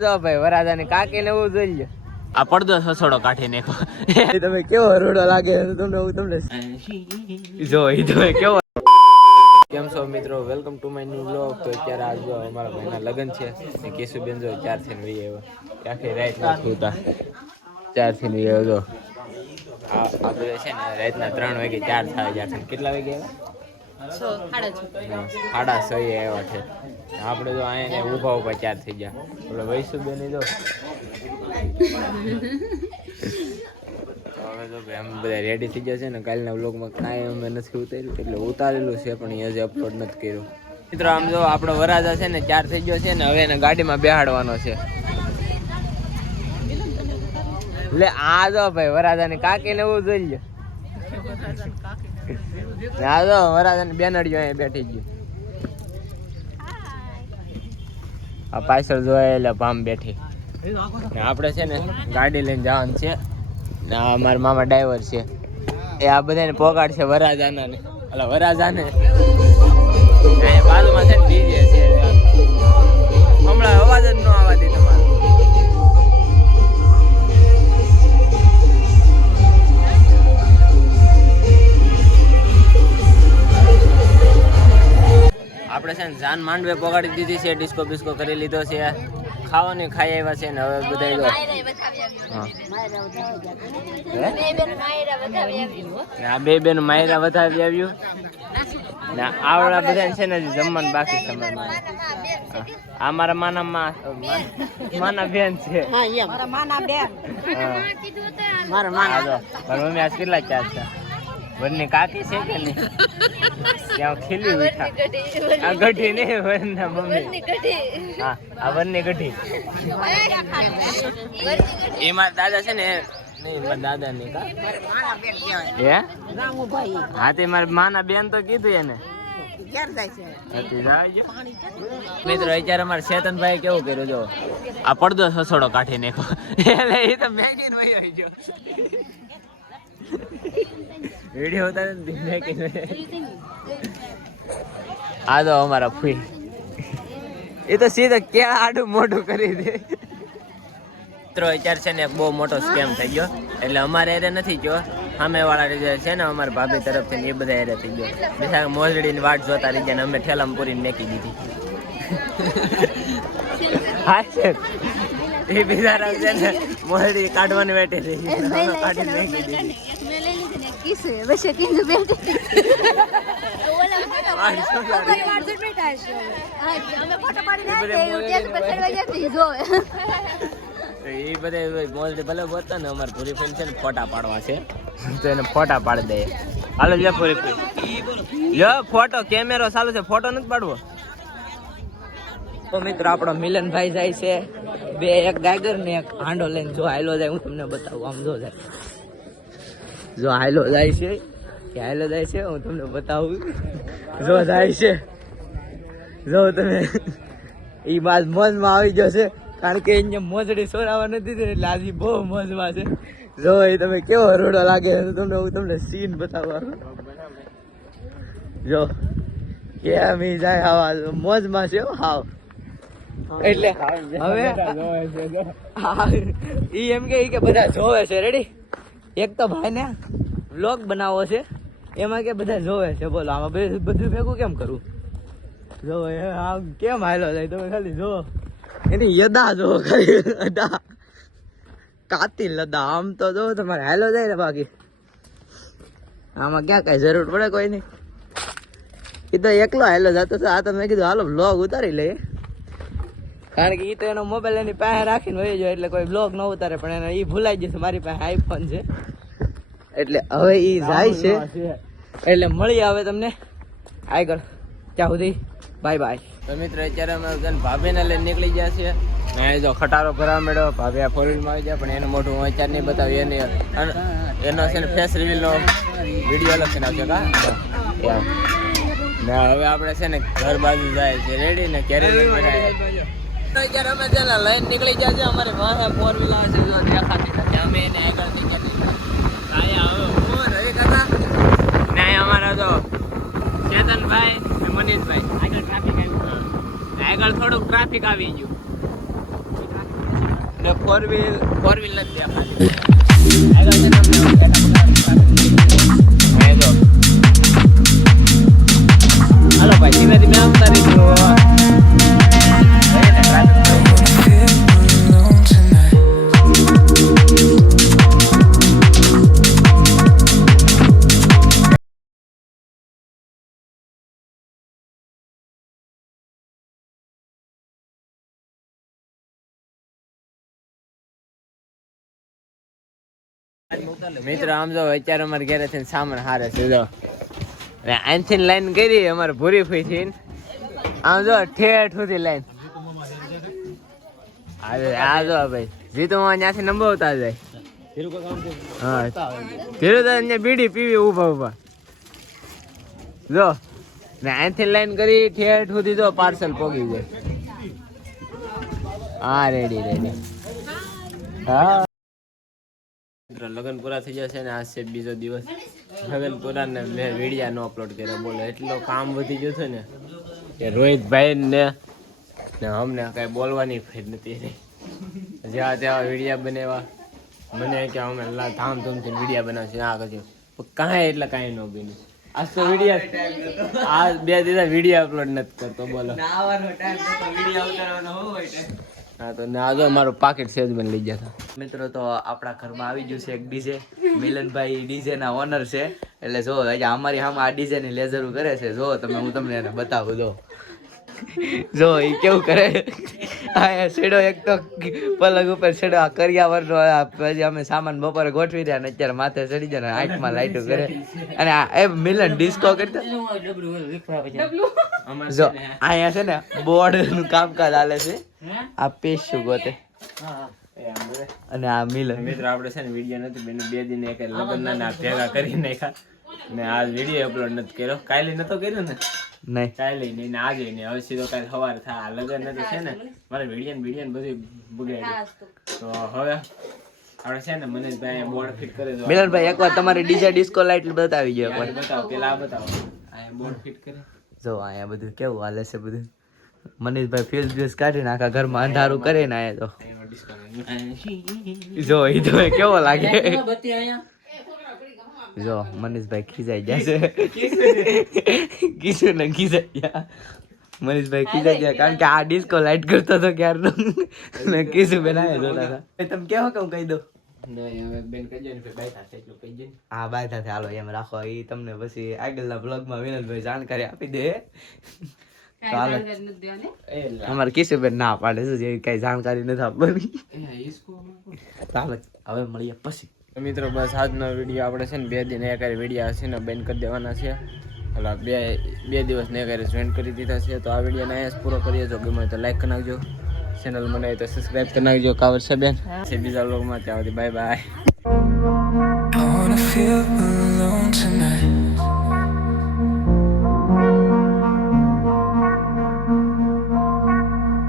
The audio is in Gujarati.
તો ભાઈ વરાજાની કાકી ને એવું જોઈ લો. આ પડદો સસોડો કાઢી નાખો. તમે કેવો રોડો લાગે તમને જો એ તમે કેવો. કેમ છો મિત્રો, welcome to my new blog. તો અત્યારે આજ અમારા ભાઈના લગ્ન છે ને કેશુબેન જો 4 થી વહી આવ્યા. આખી રાત નથી હોતા 4 થી વહી આવ્યો. આ બધે છે ને રાતના 3 વાગે 4 થાય જાય. કેટલા વાગે આવ્યા? 6:30 આવ્યા છે. આપણે જો અહીંયા ઊભા 4 થઈ ગયા. આપણે વૈશુબેન જો હવે તો ભાઈ અમે બધા રેડી થઈ ગયા છે ને. કાલના વ્લોગમાં કાંઈ અમે નથી ઉતાર્યું, એટલે ઉતારેલું છે પણ એ હજી અપલોડ નથી કર્યું. મિત્રો આમ જો આપણો વરાજા છે ને 4 થઈ ગયો છે ને. હવે એને ગાડીમાં બેહાડવાનો છે. એટલે આ જો ભાઈ વરાજાની કાકી ને એવું જોઈ લે. આ જો વરાજાની બેનડીઓ અહીંયા બેઠી ગઈ. આ પાછળ જોયા એટલે ભામ બેઠી. આપણે છે ને ગાડી લઈને જવાનું છે. અમારા મામા ડ્રાઈવર છે એ આ બધાને પોગાડ છે વરાજાના ને. એટલે વરાજાને બાજુમાં છે ને ડીજે છે. હમણાં અવાજ જ ન આવવા દે તમારે. આપણે છે ને જાન માંડવે પોગાડી દીધી છે. ડિસ્કો બિસ્કો કરી લીધો છે. ખાવાની ખાઈ આવ્યા છે ને. હવે બધા જો આ બે બેન માયરા વધાવી આવ્યું ને. આવડા બધા છે ને જમવાનું બાકી છે. આ મારા માના બેન છે. મારી મમ્મી આજ કેટલા ચાર છે. વરની કાકી છે કે નહીં? ત્યાં ખીલી ઉઠા. આ ગઢી નહીં, વરના મમ્મી. હા આ વરની ગઢી. એ મારા દાદા છે ને. નહીં મારા દાદા નહીં કા. હે હા તે મારા માના બેન તો કીધું એને. મિત્રો અત્યારે અમારે ચેતનભાઈ કેવું કર્યું જો. આ પડદો સસોડો કાઢી નાખો. એટલે એ તો મેગી નો ગયો વિડીયો ઉતારે આ તો અમારા ફૂઈ. એ તો સીધા ક્યાં આડું મોઢું કરી દે. મિત્રો અત્યારે છે ને બહુ મોટો સ્કેમ થઈ ગયો. એટલે અમારે એરે નથી ગયો, સામે વાળા છે ને અમારા ભાભી તરફથી એ બધા એરે થઈ ગયો. બીજા મોજડીની વાટ જોતા રહી જાય ને અમે ઠેલામાં પૂરીને મેકી દીધી. હા છે એ બિચારા છે ને મોજડી કાઢવાની બેઠી રહી કાઢીને મેકી દીધી. એ બધા મોજડી ભલે બોલતા ને અમારે પૂરી ફેન છે ને ફોટા પાડવા છે તો એને ફોટા પાડી દે. હાલો લે પૂરી ફેન લે ફોટો. કેમેરો ચાલુ છે, ફોટો નથી પાડવો. તો મિત્રો આપણો મિલનભાઈ જાય છે બે, એક ગાગર ને એક હાંડો લઈને. જો હાલો જાય હું તમને બતાવું. આમ જો જાય, જો હાલો જાય છે, હાલો જાય છે, હું તમને બતાવું. જો જાય છે, જો તમે એ બાદ મોજમાં આવી ગયો છે. કારણ કે અહીંયા મોજડી સોરાવા નથી એટલે આજે બહુ મોજમાં છે. જો એ તમે કેવો રોડો લાગે તમને હું તમને સીન બતાવવાનું. જો કેમ ઈ જાય આવા મોજમાં છે હાવ. એટલે હવે ઈ એમ કે બધા જોવે છે. રેડી એક તો ભાઈ ને વ્લોગ બનાવવો છે, એમાં કે બધા જોવે છે. બોલો આમાં બધું ભેગું કેમ કરવું? જો આ કેમ હાલો જાય તમે ખાલી જો એની યદા જો અદા કાતી લદા. આમ તો જો તમારે હાલો જાય ને, બાકી આમાં ક્યાં કઈ જરૂર પડે કોઈ નહીં. એ તો એકલો હાલો જતો છે. આ તો મેં કીધું હાલો બ્લોગ ઉતારી લઈએ, કારણ કે એ તો એનો મોબાઈલ એની પાસે રાખીને હોય જાય એટલે કોઈ બ્લોગ ન ઉતારે. પણ એને એ ભૂલાઈ જશે મારી પાસે આઈફોન છે એટલે હવે એ જાય છે. એટલે મળી આવે તમને આગળ. ત્યાં સુધી બાય બાય. તો મિત્રો અત્યારે અમે ભાભીને લઈને નીકળી ગયા છીએ. જો ખટારો ભરવા મેળો. ભાભી આ 4 વ્હીલમાં આવી જાય પણ એનું મોઢું હું અત્યારે નહીં બતાવ્યું. એનો છે ને ફેસ રિવીલનો વિડીયો અલગ છે આવશે કા. ને હવે આપણે છે ને ઘર બાજુ જાય છે. રેડી ને ક્યારે અત્યારે અમે ત્યાં લઈને નીકળી ગયા છે. અમારે વાહે 4 વ્હીલ આવે છે, જો દેખાતી નથી. અમે એને આગળ થઈ ગયા. અહીંયા હવે હું રવિ કાકા ને અહીંયા અમારા જો ચેતનભાઈ ને મનીષભાઈ આગળ ટ્રાફિક આવ્યું. આગળ થોડુંક ટ્રાફિક આવી ગયું ને ફોર વ્હીલ નથી દેખાતી આગળ છે ને અમને જો હાલો ભાઈ ધીમે ધીમે આવતા રહીશું મિત્રો આમ જો અત્યારે અમારે ઘરે થઈને સામાન હારે છે જો અને અહીંથી લાઈન કરી અમારે ભૂરી ફઈ થી આમ જો ઠેઠ સુધી લાઈન આ જો ભાઈ જીતો ત્યાંથી નંબર જાય હા ધીરે ધીરે બીડી પીવી ઉભા જો ને અહીંથી લાઈન કરી ઠેઠ સુધી જો પાર્સલ પોગી જાય હા રેડી હા લગન પૂરા થઈ જશે ને આજ છે બીજો દિવસ લગન પૂરા ને મેં વિડીયા નો અપલોડ કર્યો બોલો એટલો કામ વધી ગયું છે ને કે રોહિતભાઈ ને અમને કઈ બોલવાની ફેર નથી જ્યાં ત્યાં વિડીયા બનાવ્યા મને કે અમે ધામધૂમથી વિડીયા બનાવશું આ કર્યું કાંઈ એટલે કાંઈ ન બન્યું આજ તો વિડીયા આ 2 દિવસ વિડીયો અપલોડ નથી કરતો બોલો હા તો ના જો મારું પાકેટ સેજ મને લઈ ગયા હતા મિત્રો તો આપણા ઘરમાં આવી ગયું છે એક ડીજે મિલનભાઈ ડીજે ના ઓનર છે એટલે જો અમારી સામે આ ડીજે ની લેઝરું કરે છે જો તમે હું તમને એને બતાવું જો એ કેવું કરે આ શેડો એક તો પલંગ ઉપર શેડો આ કરિયાવરનો પછી અમે સામાન બપોરે ગોઠવી રહ્યા ને અત્યારે માથે ચડી જાય ને આંખમાં લાઈટો કરે અને એ મિલન ડિસ્કો કરતા જો અહીંયા છે ને બોર્ડ નું કામકાજ ચાલે છે આ પેશ શું ગોતે અને આ મિલન મિત્રો આપણે છે ને વિડીયો નથી બેન 2 દિન એક લગ્ન ના ભેગા કરી નાખ્યા ને આ વિડીયો અપલોડ નથી કર્યો કાલે નતો કર્યો ને નહીં કાલે નહીં આજે નહીં હવે સીધો કાલે સવારે થાય લગ્ન નથી છે ને મારે વિડીયો બધું બગાડ્યું તો હવે આપણે છે ને મનીષભાઈ બોર્ડ ફિટ કરે દો મિલનભાઈ એકવાર તમારી ડીજે ડિસ્કો લાઈટ બતાવી ગયો એકવાર બતાવો પેલા આ બતાવો આ બોર્ડ ફિટ કરે જો અહીંયા બધું કેવું હાલે છે બધું મનીષભાઈ ફ્યુઝ કાઢીને આખા ઘરમાં અંધારું કરે ને આયા તો જો એ તો કેવો લાગે જો મનીષભાઈ ખીજાઈ જશે કિશોર ને ખીજાઈ ગયા મનીષભાઈ ખીજાઈ ગયા કારણ કે આ ડિસ્કો લાઈટ કરતો હતો ક્યારનો ને કિશોર બેન આયા જોતા હતા તમે કેવો કે હું કહી દઉં હા બાય સાથે હાલો એમ રાખો એ તમને પછી આગળના બ્લોગમાં વિનોદભાઈ જાણકારી આપી દે અમારે કિશોરબેન ના પાડે છે જેવી કઈ જાણકારી નથી આપવાની ચાલો હવે મળીએ પછી મિત્રો બસ આજનો વિડીયો આપણે છે ને 2 દિન એક વિડીયો છે ને બેન કરી દેવાના છે એટલે બે દિવસ ને એક જોઈન કરી દીધા છે તો આ વિડીયોને અહીંયા પૂરો કરીએ જો ગમે તો લાઈક કરી નાખજો ચેનલ મને તો સબસ્ક્રાઇબ કરી નાખજો કાવર છે બેન છે બીજા વ્લોગમાં ત્યાં સુધી બાય બાય.